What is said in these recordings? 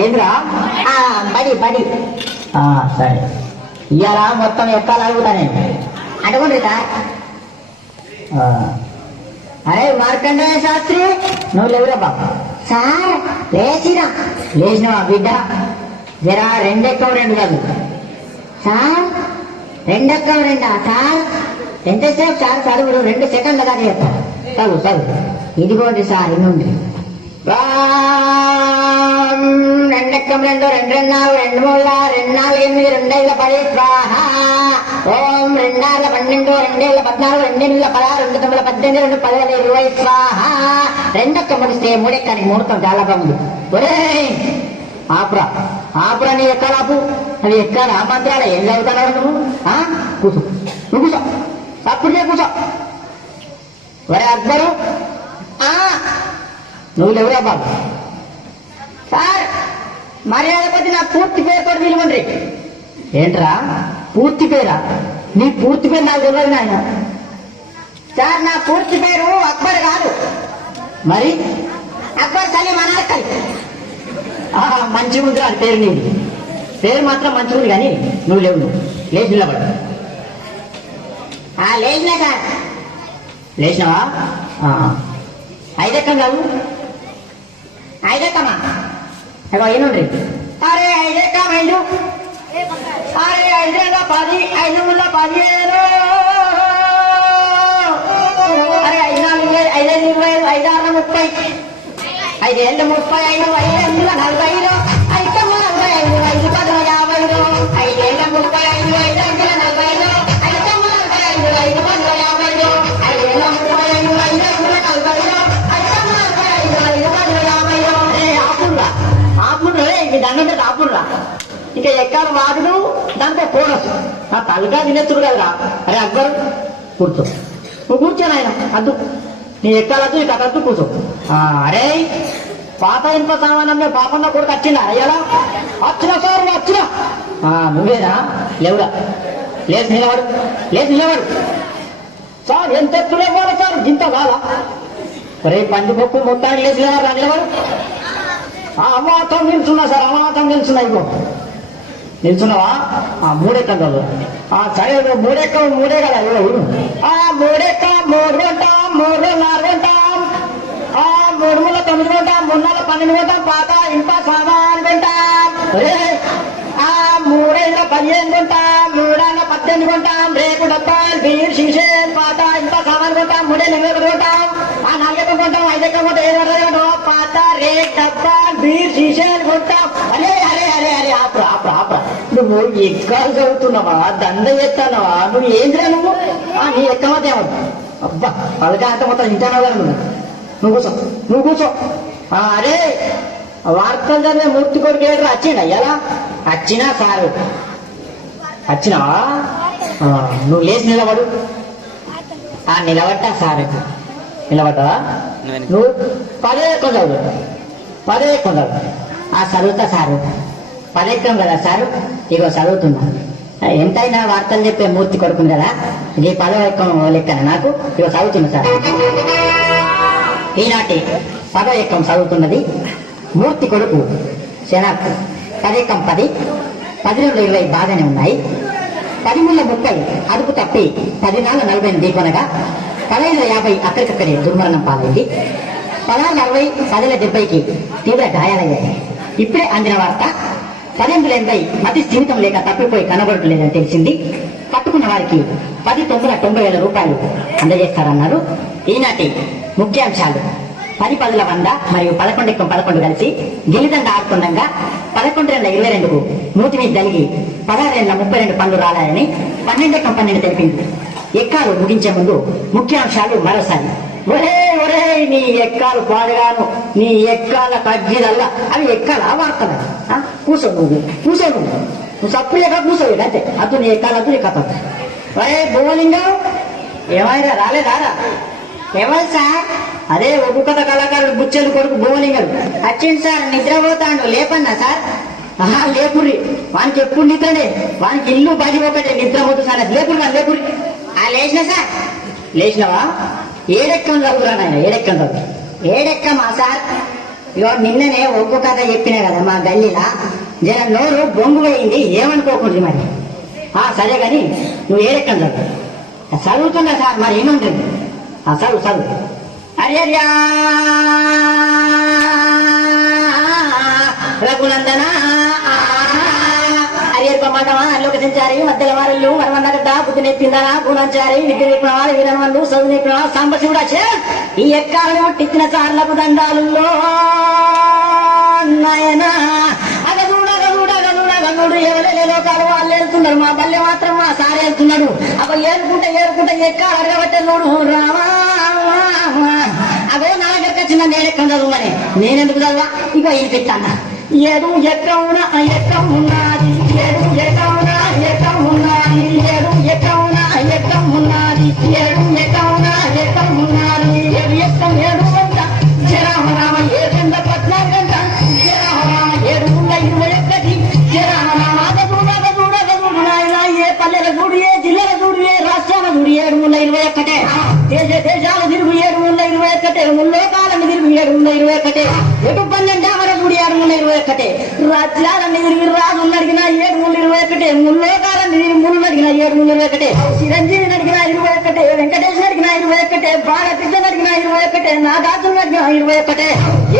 ఏంద్రా? బడి బడి. సరే, ఇవాళ మొత్తం ఎక్కాలి అడుగుతా నేను. అడగండి సార్. అరే మార్కండేయ శాస్త్రి, నువ్వు లేవురా బాబా? సార్ లేచిరా. లేచినవా బిడ్డ? జరా రెండెక్కవు రెండు కాదు. సార్ రెండెక్కవు రెండా సార్? ఎంతసేపు సార్ చదువుడు? 2 సెకండ్ల దాకా చేస్తా. చదువు చదువు. ఇదిగోండి సార్ ఇన్నుండి. రెండెక్కం 2 2 2 4 2 3 2 4 8 2 5 10 స్వాహ. ఓం 2 6 12 2 7 14 2 8 16 2 9 18 2 10 20 స్వాహ. రెండెక్క ముడిస్తే మూడెక్కనికి ముహూర్తం చాలా బాగుంది. ఒరే ఆపురా ఆపురా, నీ ఎక్కాలాపు. అది ఎక్కాల మంత్రాలు ఏం చదువుతున్నావు నువ్వు? కూర్చో, నువ్వు కూర్చో, అప్పుడు కూర్చో. ఒరే అక్బరు, నువ్వు లేవురా బాబు? సార్ మర్యాద కొద్ది నా పూర్తి పేరుతో పిలువండి. ఏంట్రా పూర్తి పేరా? నీ పూర్తి పేరు నాకు తెలియదు నాయన. సార్ నా పూర్తి పేరు అక్బర్ కాదు, మరి అక్బర్ సలీం అనార్కలి. మంచిగా ఉంది అది పేరు. నీది పేరు మాత్రం మంచిగా ఉంది, కానీ నువ్వు లేవు. నువ్వు లేచి నిలబడు. లేచినా సార్. లేచినావా? 5 ఎక్కం కాదు, 5 ఎక్కమా? అగో అయినండ్రి. అరే 5 ఎక్కం 5. అరే 5 10 5 3 15. అరే 5 4 5 5 20 5 6 30 5 7 35 5 8 45 5 45 5 10 50 5 7 35 5 8 45 5 45 5 10 50 5 7 35 5 8 45 ఆపుర్రా, ఇది దండం పెట్టి ఆపుర్రా. ఇంకా ఎక్కాలి వాడుడు, దాంతో పోనొచ్చు. నా తలగా తినేస్తుడు కదరా. అరే అక్బర్ కూర్చో, నువ్వు కూర్చోను ఆయన అద్దు. నీ ఎక్కాలద్దు, నీ కథద్దు, కూర్చో. అరే పాత ఇంట్లో సామాన్యంలో పాపన్న కొడుకు వచ్చిందా? అయ్యాలా వచ్చిన సార్ వచ్చిన. నువ్వేనా? లేవురా, లేచి నిలబడు, లేచి నిలబడు. సార్ ఎంత ఎత్తులే పోలే సార్, గింత కాదా? ఒరే పందిపప్పు మొత్తానికి లేచి నిలబడు, నిలబడు. అమాతం నిల్చున్నా సార్, అమాతం నిల్చున్నా. ఇగో నిల్చున్నావా? 3 ఎక్కం కాదు. సరే 3 ఎక్కం 3 కదా. 3 ఎక్కం 3 కొంటాం, 3 4 కొంటాం, 3 3 9 కొంటాం, 3 4 12 కొంటాం, పాత ఇంప సామాన్ కొంటాం. 3 5 15 కొంటాం, 3 18 కొంటాం, రేపు డబ్బాలు బీర్ శీషేన్ పాత ఇంప సామాన్ కొంటాం, 3 21 కొంటాం, 4 ఎక్కం కొంటాం, 5 ఎక్కం కొంటాం, 7 కొంటాం, పాత రేట్ డబ్బాలు బీర్ శీషేన్ కొంటాం. అరే అరే అరే అరే ఆపురా ఆపురా ఆపురా. నువ్వు ఎక్కాలు చదువుతున్నావా? దండ ఎత్తానవా? నువ్వు ఏంద్రా నువ్వు? నీ ఎక్కమతేమో. అబ్బా పలకా అంత మొత్తం ఇంటానవు కదా నువ్వు. నువ్వు కూర్చో, నువ్వు కూర్చో. అరే వార్తలు చదివే మూర్తి కొడుకు ఏడ్రా వచ్చిండ? ఎలా వచ్చినా సారు వచ్చినావా? నువ్వు లేచి నిలబడు. నిలబడ్డా సార్, నిలబడ్డావా? నువ్వు 10 ఎక్కం చదువు, 10 ఎక్కం చదువు. చదువుతా సారు. 10 ఎక్కం కదా సారు. ఇగో చదువుతున్నా. ఎంతైనా వార్తలు చెప్పే మూర్తి కొడుకుని కదా, ఇది 10వ ఎక్కం లెక్కన నాకు. ఇగో చదువుతున్నా సార్. ఈనాటి 10వ ఎక్కం చదువుతున్నది మూర్తి కొడుకు శనార్థ్. 10 ఎక్కం 10, 10 20 బాగానే ఉన్నాయి. 10 ముళ్ళ 30 అదుపు తప్పి 10 4 40 దీకొనగా 15 50 అక్కడికక్కడే దుర్మరణం పాలైంది. 16 60 10 70కి తీవ్ర గాయాలయ్యాయి. ఇప్పుడే అందిన వార్త 18 80 మతి స్థిమితం లేక తప్పిపోయి కనబడట్లేదని తెలిసింది. పట్టుకున్న వారికి 10 9 90,000 రూపాయలు అందజేస్తారన్నారు. ఈనాటి ముఖ్యాంశాలు: 10 10 100 మరియు 11 ఎక్కం 11 కలిసి గిలిదండ ఆడుతుండగా 11 2 22కు నూతి మీద జరిగి 16 32 పనులు రాలాయని 12 ఎక్కం 12 తెలిపింది. ఎక్కాలు ముగించే ముందు ముఖ్యాంశాలు మరోసారి. ఒరే ఒరే నీ ఎక్కాలు పాడగాను, నీ ఎక్కాల కజ్జీలల్లా అవి ఎక్కాలా వార్తలు? కూర్చో నువ్వు, కూర్చో నువ్వు సప్పుడు ఎక్కడ కూర్చోవు అంతే. అద్దు నీ ఎక్కాలద్దు, నీ కథ. ఒరే భూమలింగం ఏమైనా రాలేదారా? ఎవరు సార్? అదే ఒగ్గు కథ కళాకారుడు బుచ్చెలు కొడుకు భూమలింగం వచ్చింది సార్. నిద్రపోతాడు, లేపన్నా సార్? లేపురి. వానికి ఎప్పుడు నిద్రనే, వానికి ఇల్లు బడి ఒకటే నిద్ర పోతుంది సార్. లేపురి కానీ లేపురి. లేచిన సార్. లేచినావా? 7 ఎక్కం చదువురా నాయన, 7 ఎక్కం చదువు. 7 ఎక్కమా సార్? ఇగో నిన్ననే ఒక్క కథ చెప్పినా కదా మా గల్లీలా జర నోరు బొంగు పోయింది ఏమనుకోకూడదు మరి. సరే కానీ నువ్వు ఏ లెక్కన చదువు చదువుతున్నా సార్ మరి ఏముంటుంది చదువు చదువు. అర్యర్యా రఘునందన అరియర్పమాటమా అల్లోక సంచారి మధ్యల వారళ్ళు వరమన్నగడ్డ బుద్ధి నెప్పిందనా గుణంచారి విద్య నేర్పినవాడు వీరమన్ను చదువు నేర్పినవాడు సాంబశివుడు వచ్చే ఈ ఎక్కాలను ముట్టించిన సార్లకు దండాలు నాయనా ఎవరే లోకాలు వాళ్ళు వెళ్తున్నారు మా బల్లె మాత్రం మా సారి వెళ్తున్నాడు. అబ్బ ఏరుకుంటే ఎక్కాలు అడగబట్టే నోడు రామా అదో నా దగ్గరకు వచ్చిన నేనెక్కడ చదువుమని నేనెందుకు చదువా ఇగో ఇది పెట్టాను. ఏడు ఎక్కవునా ఎక్కం ఉన్నది ఏడు ఎక్కవునా ఎక్కం ఉన్నది ఏడు ఎక్కవునా ఎక్కం ఉన్నది ఏడు ఎక్కవునా ఎక్కం ఉన్నది ఏడు ఎక్కం 7 గంట జరామరామ 7 గంట జరామరామ 721 జరామరామ చూడు నాయన ఏ పల్లెల చూడు ఏ జిల్లాల చూడు ఏ రాష్ట్రాల చూడు 721 దేశాల తిరుగు 721 ముల్లోకాలను తిరుగు 721 ఎటు 12 ఆమర చూడు 721 రాజ్యాలన్నీ తిరిగి రాజులు అడిగిన 721 ముల్లోకాలను తిరిగి ముళ్ళు అడిగిన 721 చిరంజీవిని అడిగిన 21 వెంకటేశ్వర అడిగిన 21 బాలకృష్ణ అడిగిన 21 నాగార్జున అడిగిన 21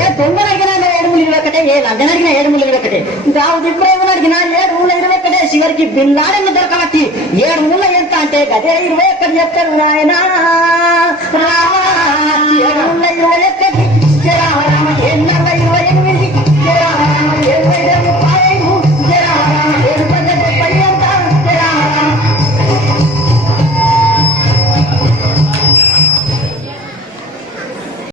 ఏ దొంగ అడిగిన 721 ఏ లండన్ అడిగిన 721 దావుద్ ఇబ్రాహిం అడిగిన 721 చివరికి బిల్లాడని దొరకబట్టి 7 ఎంత అంటే గదే 21 చెప్తారు నాయన 721